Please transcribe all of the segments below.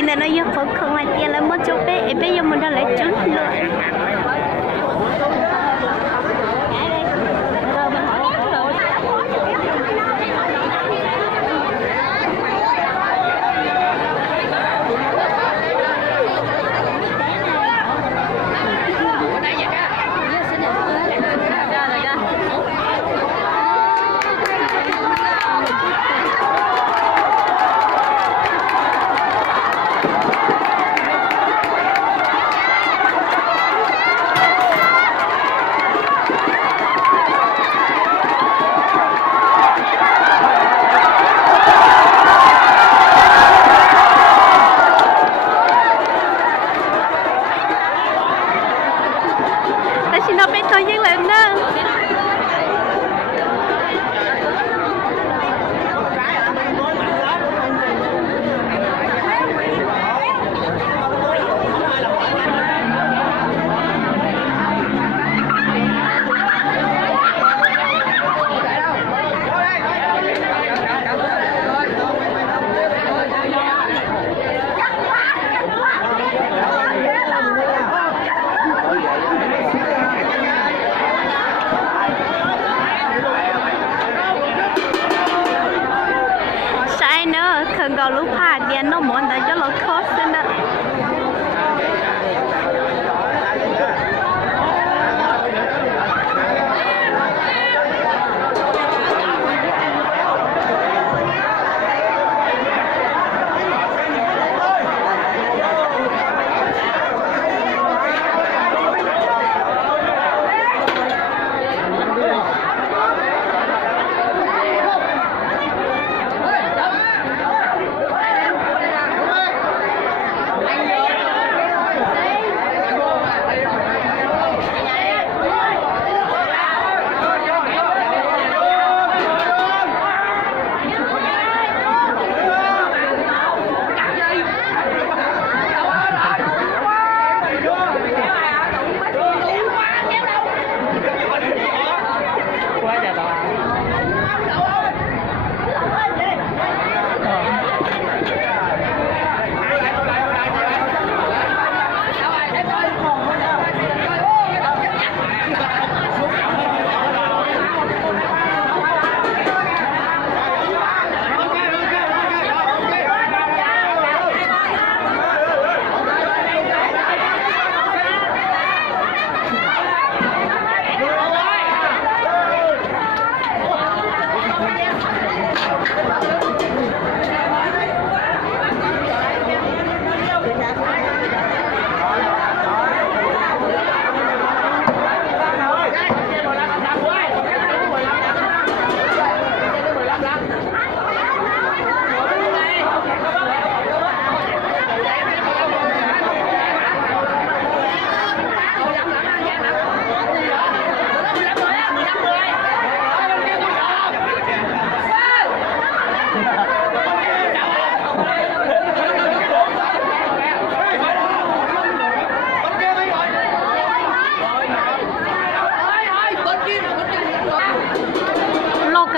chi này nó yêu không ai tiền là một chút bé bây giờ mình đã lấy chút luôn nó bé thôi chứ lần đó thường gọi lúc phá điện nó muốn tới cho nó khó xin đó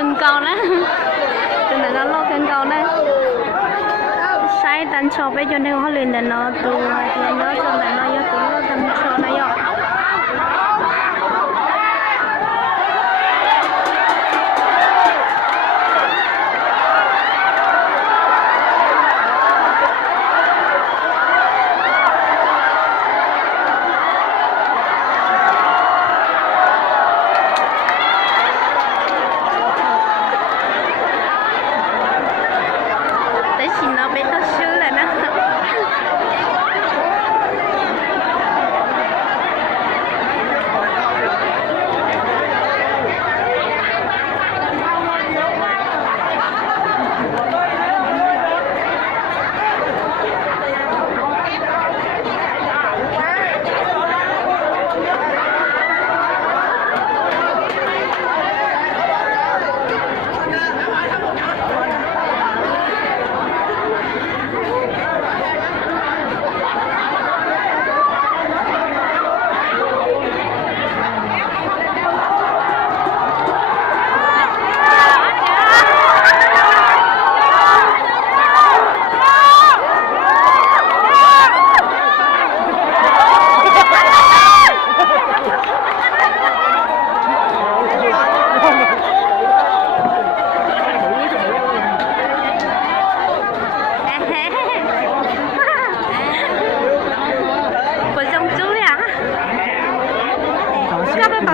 cần cầu đó từ này nó lo cần cầu đó sai tan cho bây giờ nên họ liền là nó từ nhớ cho này nó nhớ cũng lo tan cho này rồi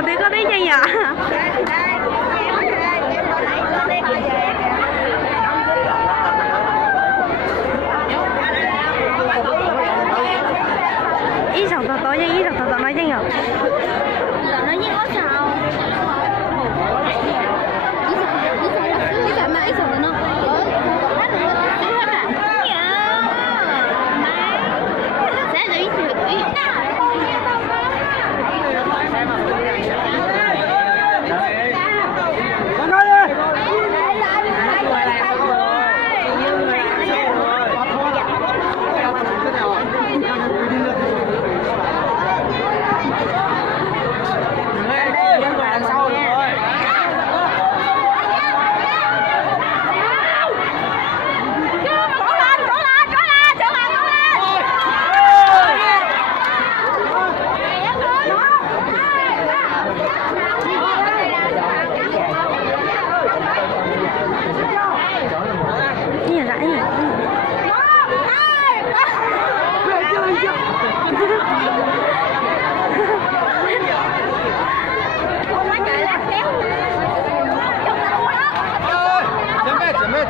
thì có tí gì nhở? Ý sầu to nha, ý sầu to nói chứ nhở? Nói với có sao? Ý sầu mà ý sầu nó.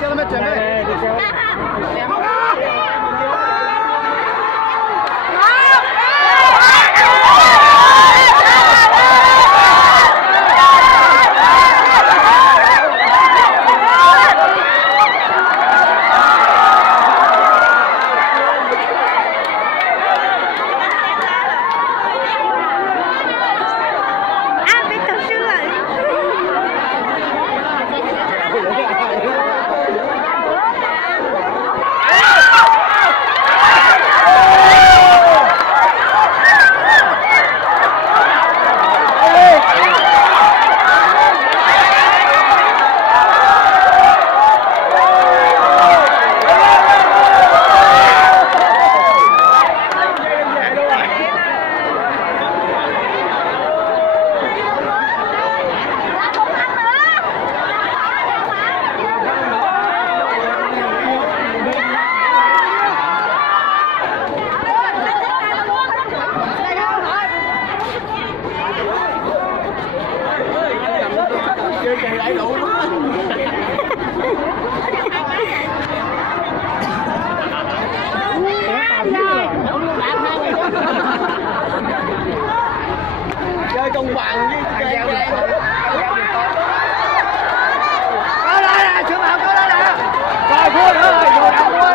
叫他们准备。Chơi công bằng với thằng giao điện thoại. Có đây nè, sữa màu có đây nè. Rồi thua nữa rồi, thua đâu thua.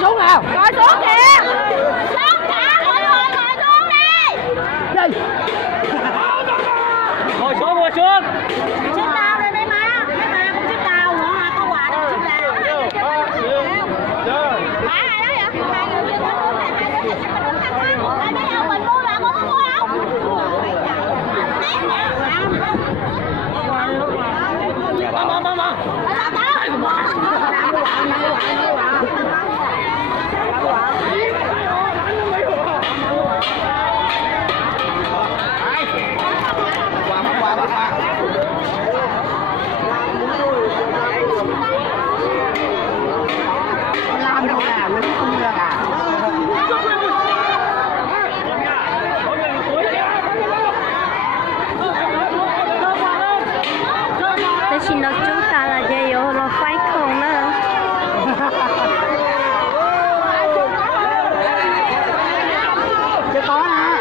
xuống nào. Ngồi xuống kìa. Xuống cả, ngồi xuống đi. Đi. Ngồi xuống. Chiếc đào đây mấy má cũng chiếc đào nữa mà có quà đâu chiếc đào. Má ai đó vậy? Hai người chưa có nước này, hai đứa mình uống canh á. Ai biết không mình mua là con có mua không? Làm đâu nào, lính không được à. Thế chỉ nó chúng ta là dây vô nó phải không nữa. Chưa có hả?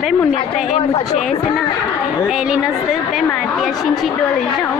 Bé một nhiệt tệ một chế xem nào. Elin nó giữ bé mà tia xin chị đưa lấy rau.